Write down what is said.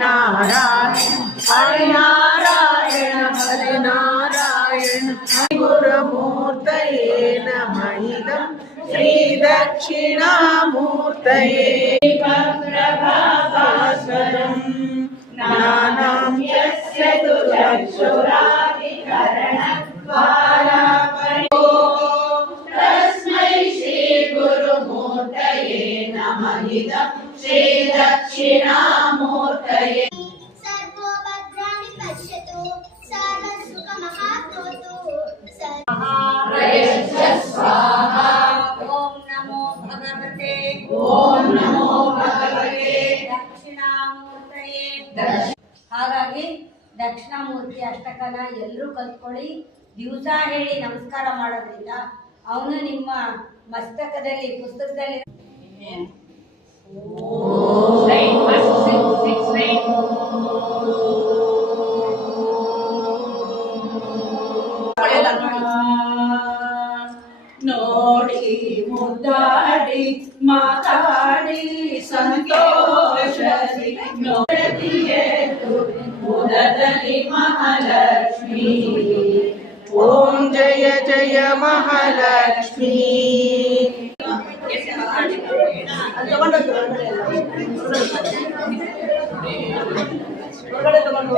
नारायण हरि नारायण हरि नारायण गुरुमूर्तये नमः इदं श्री दक्षिणामूर्तये प्रभास्वरं ज्ञानं यस्य चक्षुरादिकरणद्वारा तस्मै श्री गुरुमूर्तये नमः इदं श्री दक्षिणामूर्तये सर्वभद्राणि पश्यतु सर्वसुखमहाप्नोतु स्वाहा ओम नमो भगवते ದಕ್ಷಿಣಾಮೂರ್ತಯೇ. ಹಾಗಾಗಿ ದಕ್ಷಿಣಾಮೂರ್ತಿ ಅಷ್ಟಕನ ಎಲ್ಲರೂ ಕಲ್ತ್ಕೊಳ್ಳಿ. ದಿವಸ ಹೇಳಿ ನಮಸ್ಕಾರ ಮಾಡೋದ್ರಿಂದ ಅವನು ನಿಮ್ಮ ಮಸ್ತಕದಲ್ಲಿ ಪುಸ್ತಕದಲ್ಲಿ ನೋಡಿ ಮುದ್ದಾಡಿ ಮಾತಾಡಿ ಸಂತೋಷದಿ ಮುದದಲ್ಲಿ ಮಹಾಲಕ್ಷ್ಮಿ ಓಂ ಜಯ ಜಯ ಮಹಾಲಕ್ಷ್ಮಿ. ಹೊರಗಡೆ ತಗೊಂಡು